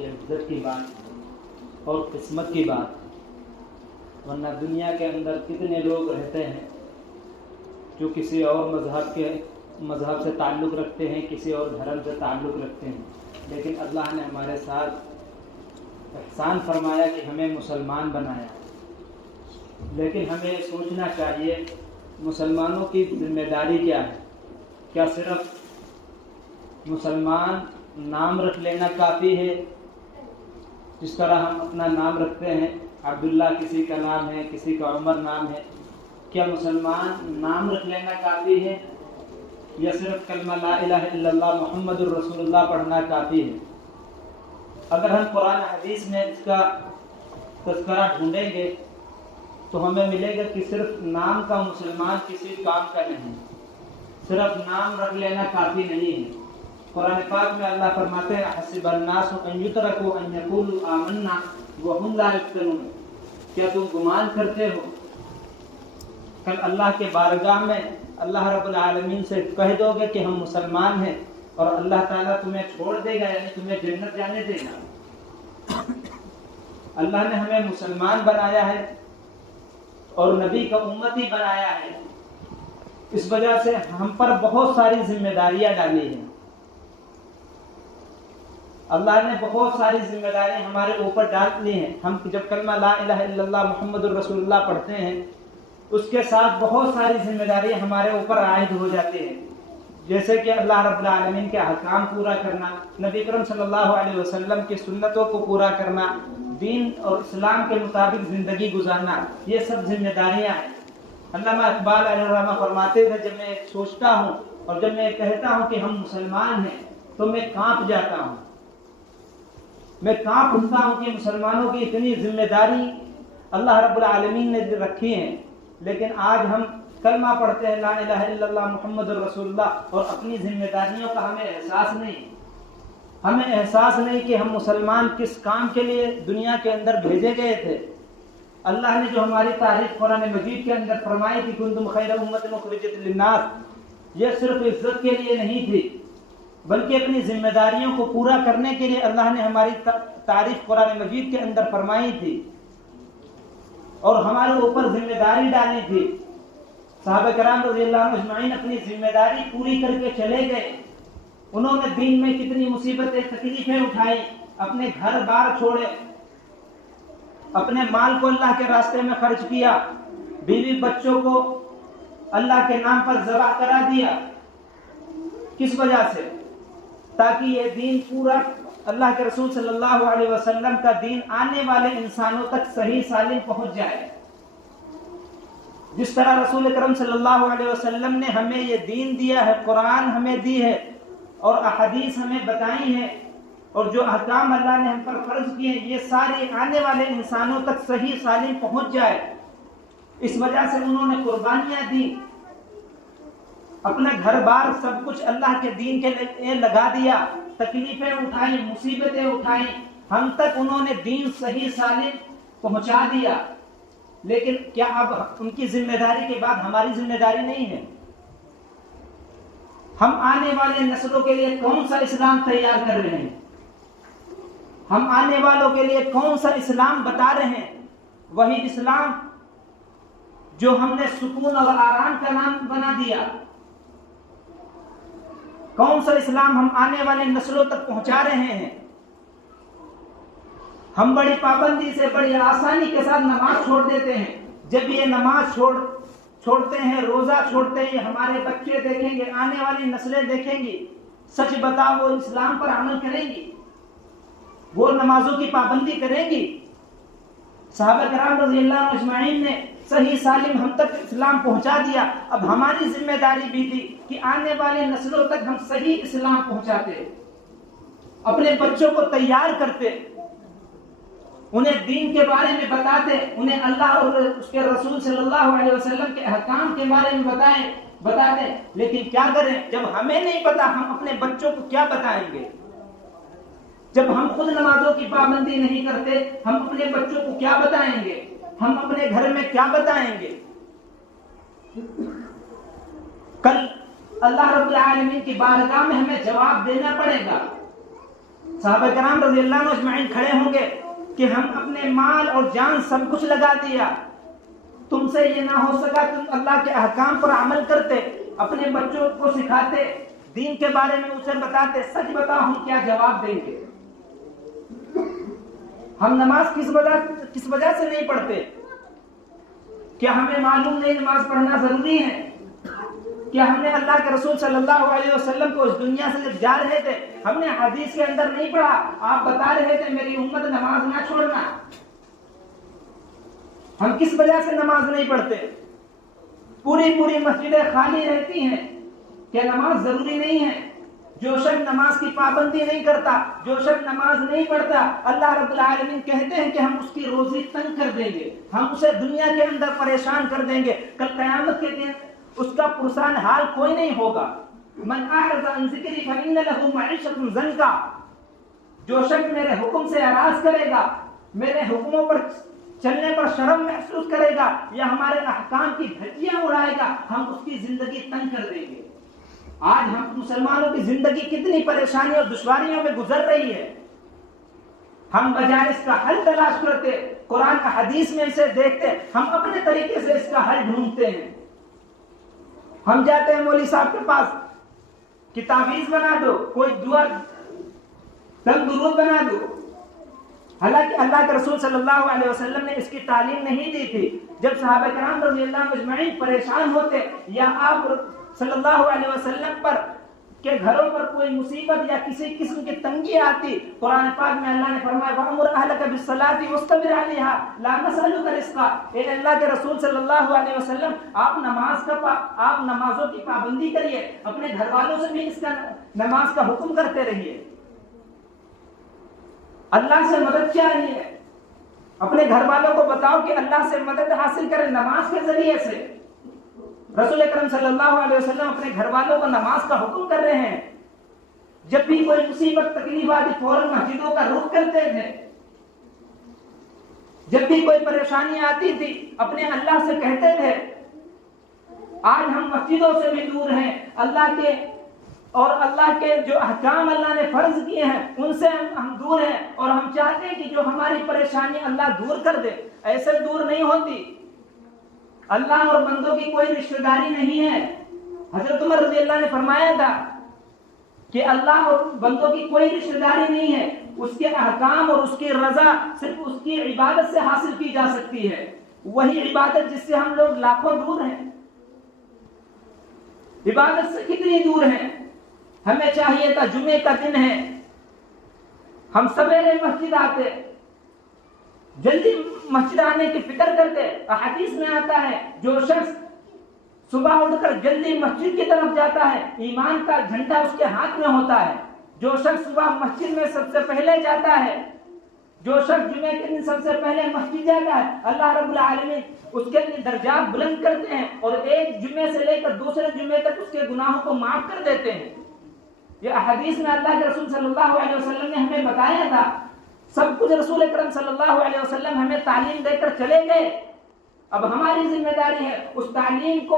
एक इज्जत की बात और किस्मत की बात। वरना दुनिया के अंदर कितने लोग रहते हैं जो किसी और मज़हब से ताल्लुक़ रखते हैं, किसी और धर्म से ताल्लुक़ रखते हैं, लेकिन अल्लाह ने हमारे साथ एहसान फरमाया कि हमें मुसलमान बनाया। लेकिन हमें सोचना चाहिए मुसलमानों की जिम्मेदारी क्या है। क्या सिर्फ मुसलमान नाम रख लेना काफ़ी है? जिस तरह हम अपना नाम रखते हैं, अब्दुल्ला किसी का नाम है, किसी का उमर नाम है, क्या मुसलमान नाम रख लेना काफ़ी है या सिर्फ कलमा ला इलाहा इल्लल्लाह मुहम्मदुर रसूलुल्लाह पढ़ना काफ़ी है? अगर हम कुरान हदीस में इसका तज़किरा ढूंढेंगे तो हमें मिलेगा कि सिर्फ नाम का मुसलमान किसी काम का नहीं, सिर्फ नाम रख लेना काफ़ी नहीं है। कुरान पाक में अल्लाह फरमाते हैं, हसिबन्नासु अन युतरकू अन यक़ूलू आमन्ना व हुम ला युफ्तनून। क्या तुम गुमान करते हो कल अल्लाह के बारगाह में अल्लाह रब्बुल आलमीन से कह दोगे कि हम मुसलमान हैं और अल्लाह ताला तुम्हें छोड़ देगा, यानी तुम्हें जन्नत जाने देगा? अल्लाह ने हमें मुसलमान बनाया है और नबी का उम्मती बनाया है। इस वजह से हम पर बहुत सारी जिम्मेदारियां डाली हैं। अल्लाह ने बहुत सारी जिम्मेदारियां हमारे ऊपर डाल दी हैं। हम जब कलमा ला इलाहा इल्लल्लाह मुहम्मदुर रसूलुल्लाह पढ़ते हैं, उसके साथ बहुत सारी जिम्मेदारियां हमारे ऊपर आयद हो जाती हैं। जैसे कि अल्लाह रब्बुल आलमीन के अहकाम पूरा करना, नबी करम सल्लल्लाहु अलैहि वसल्लम की सुन्नतों को पूरा करना, दीन और इस्लाम के मुताबिक ज़िंदगी गुजारना, ये सब जिम्मेदारियां हैं। अल्लामा इकबाल अलैहिर्रहमा फरमाते थे, जब मैं सोचता हूँ और जब मैं कहता हूँ कि हम मुसलमान हैं तो मैं कांप जाता हूँ। मैं कांप उठता हूँ कि मुसलमानों की इतनी जिम्मेदारी अल्लाह रब्बुल आलमीन ने रखी है, लेकिन आज हम कलमा पढ़ते हैं ला इलाहा इल्लल्लाह मुहम्मदुर रसूलुल्लाह और अपनी जिम्मेदारियों का हमें एहसास नहीं। हमें एहसास नहीं कि हम मुसलमान किस काम के लिए दुनिया के अंदर भेजे गए थे। अल्लाह ने जो हमारी तारीफ कुरान मजीद के अंदर फरमाई थी, कुंतुम खैरा उम्मतिन उखरिजत लिन्नास, ये सिर्फ इज्जत के लिए नहीं थी, बल्कि अपनी जिम्मेदारियों को पूरा करने के लिए अल्लाह ने हमारी तारीफ कुरान मजीद के अंदर फरमाई थी और हमारे ऊपर जिम्मेदारी डाली थी। सहाबा कराम रज़ियल्लाहु अन्हुम अजमाइन अपनी जिम्मेदारी पूरी करके चले गए। उन्होंने दीन में कितनी मुसीबतें तकलीफें उठाई, अपने घर बार छोड़े, अपने माल को अल्लाह के रास्ते में खर्च किया, बीवी बच्चों को अल्लाह के नाम पर ज़बह करा दिया। किस वजह से? ताकि ये दीन पूरा अल्लाह के रसूल सल्लल्लाहु अलैहि वसल्लम का दीन आने वाले इंसानों तक सही सालिम पहुंच जाए। जिस तरह रसूल करम सल्लल्लाहु अलैहि वसल्लम ने हमें ये दीन दिया है, कुरान हमें दी है और अहदीस हमें बताई है और जो अहकाम अल्लाह ने हम पर फर्ज किए, ये सारे आने वाले इंसानों तक सही सालिम पहुंच जाए, इस वजह से उन्होंने कुर्बानियां दी, अपना घर बार सब कुछ अल्लाह के दीन के लिए लगा दिया, तकलीफें उठाई, मुसीबतें उठाई, हम तक उन्होंने दीन सही सालिम पहुंचा दिया। लेकिन क्या अब उनकी जिम्मेदारी के बाद हमारी जिम्मेदारी नहीं है? हम आने वाले नस्लों के लिए कौन सा इस्लाम तैयार कर रहे हैं? हम आने वालों के लिए कौन सा इस्लाम बता रहे हैं? वही इस्लाम जो हमने सुकून और आराम का नाम बना दिया। कौन सा इस्लाम हम आने वाले नस्लों तक पहुंचा रहे हैं? हम बड़ी पाबंदी से, बड़ी आसानी के साथ नमाज छोड़ देते हैं। जब ये नमाज छोड़ते हैं, रोजा छोड़ते हैं, हमारे बच्चे देखेंगे, आने वाली नस्लें देखेंगी, सच बताओ वो इस्लाम पर अमल करेंगी? वो नमाजों की पाबंदी करेंगी? सहाबा कराम रज़ियल्लाहु अन्हुम अजमाइन ने सही सालिम हम तक इस्लाम पहुंचा दिया। अब हमारी जिम्मेदारी भी थी कि आने वाले नस्लों तक हम सही इस्लाम पहुंचाते, अपने बच्चों को तैयार करते, उन्हें दीन के बारे में बताते, उन्हें अल्लाह और उसके रसूल सल्लल्लाहु अलैहि वसल्लम के अहकाम के बारे में बताते। लेकिन क्या करें, जब हमें नहीं पता हम अपने बच्चों को क्या बताएंगे? जब हम खुद नमाजों की पाबंदी नहीं करते, हम अपने बच्चों को क्या बताएंगे? हम अपने घर में क्या बताएंगे? कल अल्लाह रब्बुल आलमीन की बारगाह में हमें जवाब देना पड़ेगा। सहाबा किराम रज़ियल्लाहु अन्हुम अजमईन खड़े होंगे कि हम अपने माल और जान सब कुछ लगा दिया, तुमसे ये ना हो सका, तुम अल्लाह के अहकाम पर अमल करते, अपने बच्चों को सिखाते, दीन के बारे में उसे बताते, सच बताओ हम क्या जवाब देंगे? हम नमाज किस वजह से नहीं पढ़ते? क्या हमें मालूम नहीं नमाज पढ़ना जरूरी है? क्या हमने अल्लाह के रसूल सल्लल्लाहु अलैहि वसल्लम को इस दुनिया से जब जा रहे थे हमने हदीस के अंदर नहीं पढ़ा, आप बता रहे थे मेरी उम्मत नमाज ना छोड़ना? हम किस वजह से नमाज नहीं पढ़ते? पूरी मस्जिदें खाली रहती हैं, क्या नमाज जरूरी नहीं है? जो शख्स नमाज की पाबंदी नहीं करता, जो शख्स नमाज नहीं पढ़ता, अल्लाह रब्बुल आलमीन कहते हैं कि हम उसकी रोजी तंग कर देंगे, हम उसे दुनिया के अंदर परेशान कर देंगे। कल क़यामत के दिन उसका पुरसान हाल कोई नहीं होगा। मन अअरज़ अन ज़िक्री फ़इन्न लहू मईशतुन ज़ंका, जो शख्स मेरे हुक्म से एराज़ करेगा, मेरे हुक्मों पर चलने पर शर्म महसूस करेगा या हमारे अहकाम की धज्जियां उड़ाएगा, हम उसकी जिंदगी तंग कर देंगे। आज हम मुसलमानों की जिंदगी कितनी परेशानी और दुश्वारियों में गुजर रही है। हम बजाय इसका हल तलाश करते, कुरान का हदीस में इसे देखते, हम अपने तरीके से इसका हल ढूंढते हैं। हम जाते हैं मौलवी साहब के पास कि तावीज बना दो, कोई दुआ दुरूद बना दो। हालांकि अल्लाह के रसूल सल्लल्लाहु अलैहि वसल्लम ने इसकी तालीम नहीं दी थी। जब सहाबा किराम रज़ियल्लाहु अन्हुम अजमईन परेशान होते या आप सल्लल्लाहु अलैहि वसल्लम पर के घरों पर कोई मुसीबत या किसी किस्म की तंगी आती, कुरान पाक में अल्लाह ने फरमाया वअमुर अहलका बिस्सलाति वस्तबिर अलैहा ला नसअलुका रिज़्क़ा। ए अल्लाह के रसूल सल्लल्लाहु अलैहि वसल्लम, आप नमाजों की पाबंदी करिए, अपने घर वालों से भी इसका नमाज का हुक्म करते रहिए। अल्लाह से मदद चाहिए, अपने घर वालों को बताओ कि अल्लाह से मदद हासिल करें नमाज के जरिए से। रसूल अकरम सल्लल्लाहु अलैहि वसल्लम अपने घर वालों को नमाज का हुक्म कर रहे हैं। जब भी कोई मुसीबत तकलीफ आती फौरन मस्जिदों का रुख करते थे। जब भी कोई परेशानी आती थी अपने अल्लाह से कहते थे। आज हम मस्जिदों से भी दूर हैं, अल्लाह के जो अहकाम अल्लाह ने फर्ज किए हैं उनसे हम दूर हैं, और हम चाहते हैं कि जो हमारी परेशानी अल्लाह दूर कर दे। ऐसे दूर नहीं होती। अल्लाह और बंदों की कोई रिश्तेदारी नहीं है। हजरत उमर रज़ियल्लाहु ने फरमाया था कि अल्लाह और बंदों की कोई रिश्तेदारी नहीं है, उसके अहकाम और उसकी रजा सिर्फ उसकी इबादत से हासिल की जा सकती है। वही इबादत जिससे हम लोग लाखों दूर हैं। इबादत से कितनी दूर हैं। हमें चाहिए था, जुमे का दिन है, हम सवेरे मस्जिद आते, जल्दी मस्जिद आने की फिक्र करते। हदीस में आता है जो शख्स सुबह उठकर जल्दी मस्जिद की तरफ जाता है, ईमान का झंडा उसके हाथ में होता है। जो शख्स सुबह मस्जिद में सबसे पहले जाता है, जो शख्स जुमे के दिन सबसे पहले मस्जिद जाता है, अल्लाह रब्बुल आलमीन उसके लिए दर्जात बुलंद करते हैं और एक जुमे से लेकर दूसरे जुमे तक उसके गुनाहों को माफ कर देते हैं। यह हदीस में अल्लाह के रसूल सल्लल्लाहु अलैहि वसल्लम ने हमें बताया था। सब कुछ रसूल अकरम सल्लल्लाहु अलैहि वसल्लम हमें तालीम देकर चले गए। अब हमारी जिम्मेदारी है उस तालीम को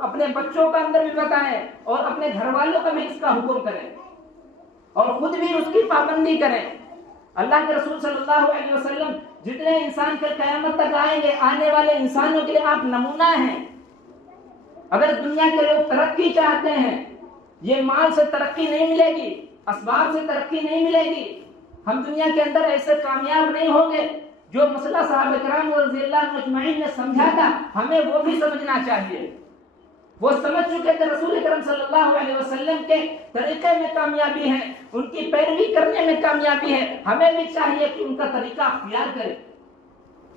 अपने बच्चों का अंदर भी बताएं और अपने घर वालों का भी इसका हुक्म करें और खुद भी उसकी पाबंदी करें। अल्लाह के रसूल सल्लल्लाहु अलैहि वसल्लम जितने इंसान फिर क़यामत तक आएंगे, आने वाले इंसानों के लिए आप नमूना हैं। अगर दुनिया के लोग तरक्की चाहते हैं, ये माल से तरक्की नहीं मिलेगी, असबाब से तरक्की नहीं मिलेगी, हम दुनिया के अंदर ऐसे कामयाब नहीं होंगे। जो मसला सहाबा किराम रज़ियल्लाहु अन्हुम अजमईन ने समझा था, हमें वो भी समझना चाहिए। वो समझ चुके थे रसूल अकरम सल्लल्लाहु अलैहि वसल्लम के तरीके में कामयाबी है, उनकी पैरवी करने में कामयाबी है। हमें भी चाहिए कि उनका तरीका अख्तियार करें,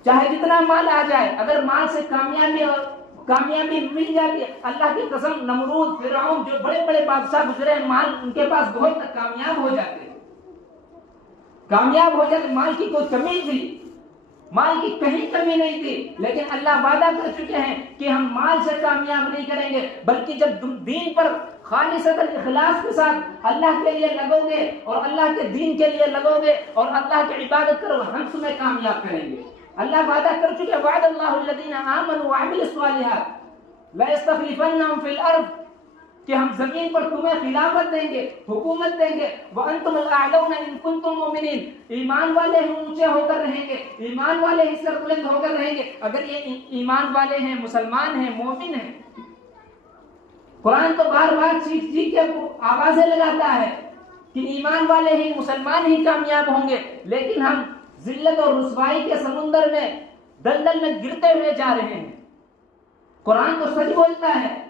चाहे जितना माल आ जाए। अगर माल से कामयाबी मिल जाती है, अल्लाह की कसम, नमरूद, फिरौन जो बड़े बड़े बादशाह गुजरे, माल उनके पास बहुत कामयाब हो जाते, माल की कोई कमी थी, माल की कहीं कमी नहीं थी। लेकिन अल्लाह वादा कर चुके हैं कि हम माल से कामयाब नहीं करेंगे, बल्कि जब तुम दीन पर खालिसतन इखलास के साथ अल्लाह के लिए लगोगे और अल्लाह के दीन के लिए लगोगे और अल्लाह की इबादत करोगे, हम तुम्हें कामयाब करेंगे। अल्लाह वादा कर चुके, वअदल्लाहु अल्लज़ीना आमनू व अमिलुस सालिहात ला यस्तखलिफन्नहुम फिल अर्द कि हम जमीन पर तुम्हें खिलाफत देंगे, हुकूमत देंगे। व अंतुमुल अअलौना इन कुंतुम मुमिनीन, ईमान वाले हम ऊंचे होकर रहेंगे, ईमान वाले ही सरबुलंद होकर रहेंगे अगर ये ईमान वाले हैं, मुसलमान हैं, मोमिन हैं। कुरान तो बार बार चीख चीख के आवाजें लगाता है कि ईमान वाले ही, मुसलमान ही कामयाब होंगे, लेकिन हम जिल्लत और रुसवाई के समुंदर में, दलदल में गिरते हुए जा रहे हैं। कुरान तो सच बोलता है,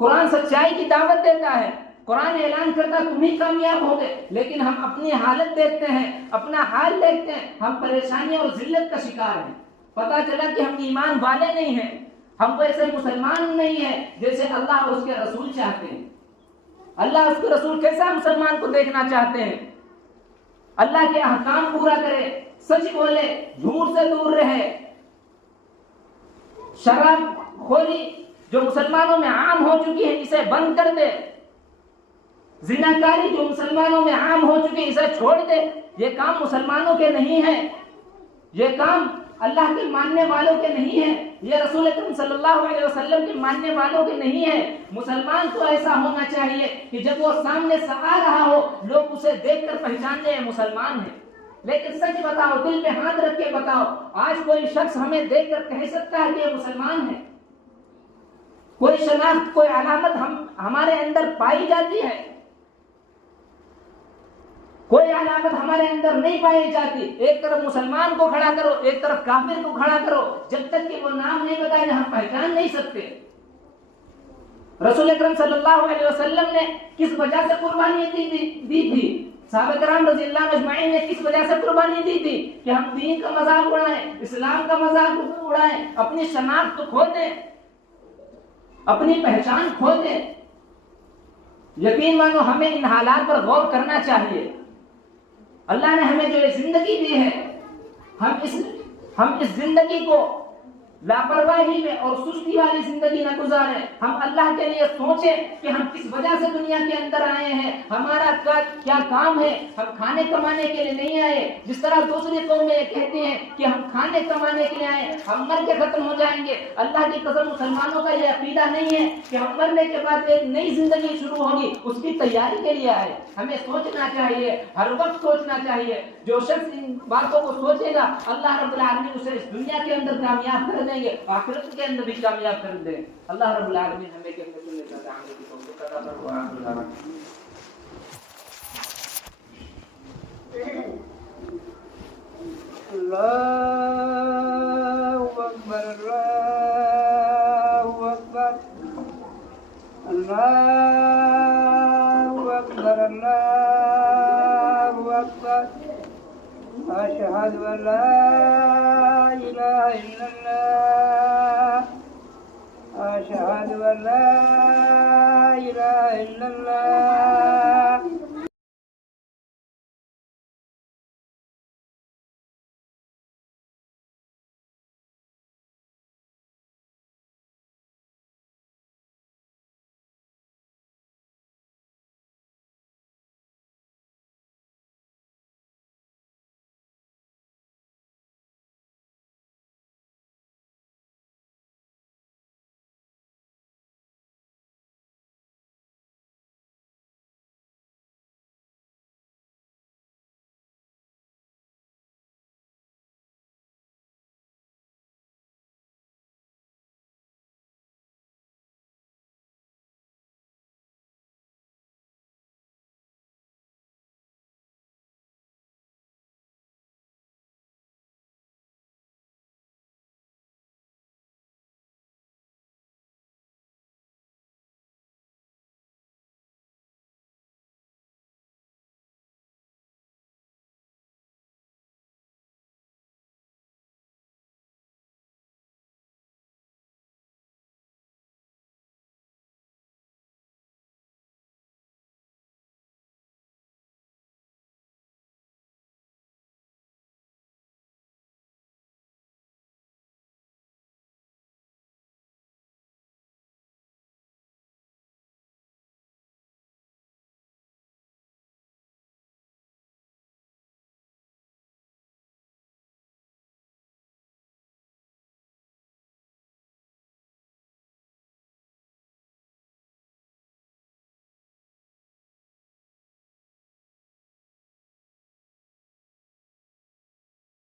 कुरान सच्चाई की दावत देता है, कुरान ऐलान करता तुम ही कामयाब होगे, लेकिन हम अपनी हालत देखते हैं, अपना हाल देखते हैं, हम परेशानी और जिल्लत का शिकार हैं। पता चला कि हम ईमान वाले नहीं हैं, हम वैसे मुसलमान नहीं है जैसे अल्लाह और उसके रसूल चाहते हैं। अल्लाह उसके रसूल कैसा मुसलमान को देखना चाहते हैं? अल्लाह के अहकाम पूरा करे, सच बोले, झूठ से दूर रहे, शराब खोरी जो मुसलमानों में आम हो चुकी है इसे बंद कर दे, जिनाकारी जो मुसलमानों में आम हो चुकी है इसे छोड़ दे। ये काम मुसलमानों के नहीं है, ये काम अल्लाह के मानने वालों के नहीं है, ये रसूल अकरम सल्लल्लाहु अलैहि वसल्लम के मानने वालों के नहीं है। मुसलमान तो ऐसा होना चाहिए कि जब वो सामने से आ रहा हो लोग उसे देखकर पहचान ले मुसलमान है। लेकिन सच बताओ, दिल पे हाथ रख के बताओ, आज कोई शख्स हमें देखकर कह सकता है कि ये मुसलमान है? कोई शनाख्त, कोई अलामत हमारे अंदर पाई जाती है? कोई अलामत हमारे अंदर नहीं पाई जाती। एक तरफ मुसलमान को खड़ा करो, एक तरफ काफिर को खड़ा करो, जब तक कि वो नाम नहीं बताए हम पहचान नहीं सकते। रसूल अकरम सल्लल्लाहु अलैहि वसल्लम ने किस वजह से कुर्बानी दी थी? सहाबा किराम रज़ियल्लाहु अजमईन ने किस वजह से कुर्बानी दी थी? कि हम दीन का मजाक उड़ाएं, इस्लाम का मजाक उड़ाएं, अपनी शनाख्त तो खो दें, अपनी पहचान खो दें। यकीन मानो हमें इन हालात पर गौर करना चाहिए। अल्लाह ने हमें जो ये जिंदगी दी है, हम इस जिंदगी को लापरवाही में और सुस्ती वाली जिंदगी न गुजारें। हम अल्लाह के लिए सोचें कि हम किस वजह से दुनिया के अंदर आए हैं, हमारा क्या काम है। हम खाने कमाने के लिए नहीं आए, जिस तरह दूसरी कौमें कहते हैं कि हम खाने कमाने के लिए आए, हम मर के खत्म हो जाएंगे। अल्लाह की कसम, मुसलमानों का यह अकीदा नहीं है कि हम मरने के बाद एक नई जिंदगी शुरू होगी, उसकी तैयारी के लिए आए। हमें सोचना चाहिए, हर वक्त सोचना चाहिए। जो शख्स इन बातों को सोचेगा अल्लाह रब्बुल आलमीन उसे इस दुनिया के अंदर कामयाब कर देंगे, आखिरत के अंदर भी कामयाब कर देंगे। अल्लाह रब्बुल आलमीन हमें के अंदर सुनने का आने की तौफीक अता फरमाए। अल्लाहु अकबर, अल्लाहु अकबर, अल्लाहु अकबर, अल्लाहु अकबर। अशहदु अल्ला इलाहा इल्लल्लाह, अशहदु अल्ला इलाहा इल्लल्लाह,